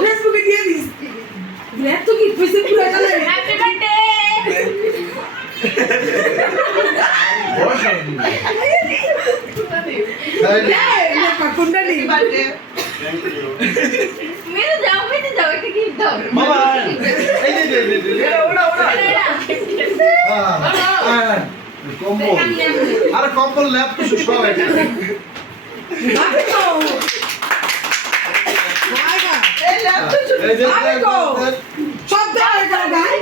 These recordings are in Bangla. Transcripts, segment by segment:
ফেসবুকে দিয়ে দিস তো কি পয়সা পুরো চলে হ্যাপি বার্থডে मेरे जाओ एक गिफ्ट दो बाबा এই দে ওড়া हां কম্বল আরে কম্বল ল্যাপ তো সব আছে বাকি তো নাইগা এই ল্যাপ তো সব দেয় করে গাই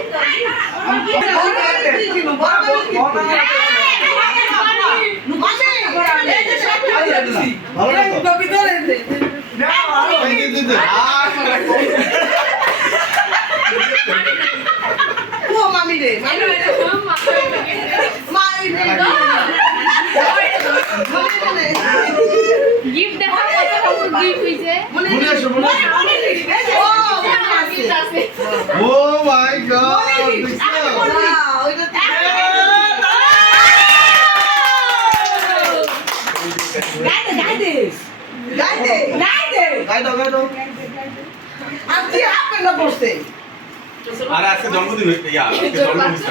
गिफ्ट देखा কত गिफ्ट হইছে মনে আছে ও মাই গড গাই দাও আপনি আপনি না বসতে আর আজকে জন্মদিন ইয়া আজকে জন্মদিন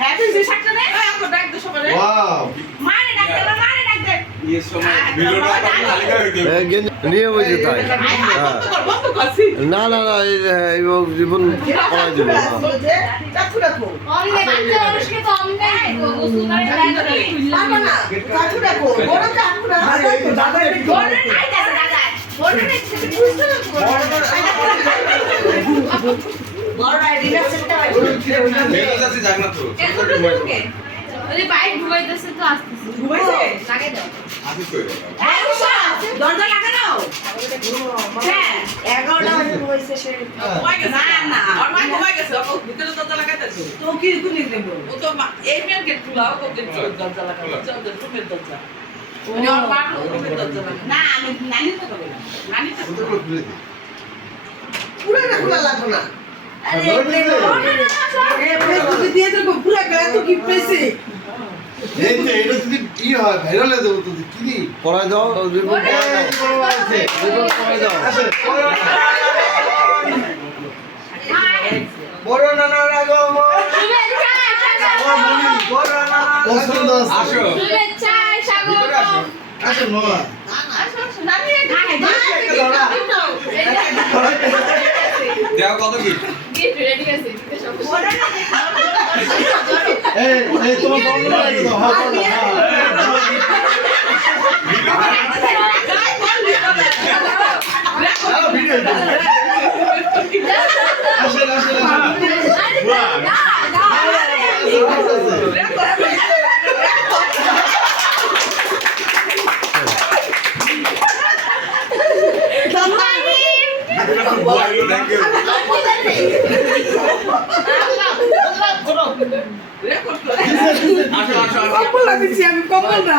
হ্যাপি যে সাকটা নে আপনি ডাক দে সবারে ওয়াও মারে ডাক দে এই সময় ভিডিওটা তালিকা হয়ে যাবে নিয়ে বসে তাই বন্ধ করছি না এই জীবন পড়াই দিব চাকু রাখো অনলাইন বাচ্চা মানুষকে তো অনলাইন বস্তু করে দেয় না চাকু রাখো বড় চাকু রাখো দাদা বড় নাই দাদা বড় নাই বুঝতে না বড় আইডিয়া সেটা মেয়ে কাছে যাক না তো ওই বাইক ঘুমাইতেছে তো আসতেছে ঘুমাইছে লাগে দাও আসিস কই এই উষা দরজা লাগা দাও হ্যাঁ 11টা বাজে ঘুমাইছে সে ঘুমাই গেছে না আর মা ঘুমাই গেছে ও ভিতরে দরজা লাগাইতেছে তো কি খুলে দেব ও তো এই মেন গেট খোলাও তো গেট দরজা লাগাইছে রুমের দরজা মানে আর মা রুমের দরজা না আমি নানি তো বললাম নানি তো খুলে দে পুরো না খোলা লাগবে না আরে দিয়ে তো পুরো গলা তো কি পেছে এই তো এটা যদি কি হয় ভাইরাল হয়ে যাবে তো কি দি পড়াই দাও জীবন আছে জীবন পড়াই দাও আসে বড় নানা রাগো শুভেচ্ছা বড় নানা পছন্দ আসো শুভেচ্ছা স্বাগত আসো মামা আসো নানি দেও কত কি গিফট রেডি আছে সব এই তোমার বন্ধ লাগে তো হ্যাঁ কম্বল লাগিয়েছি আমি কম্বল না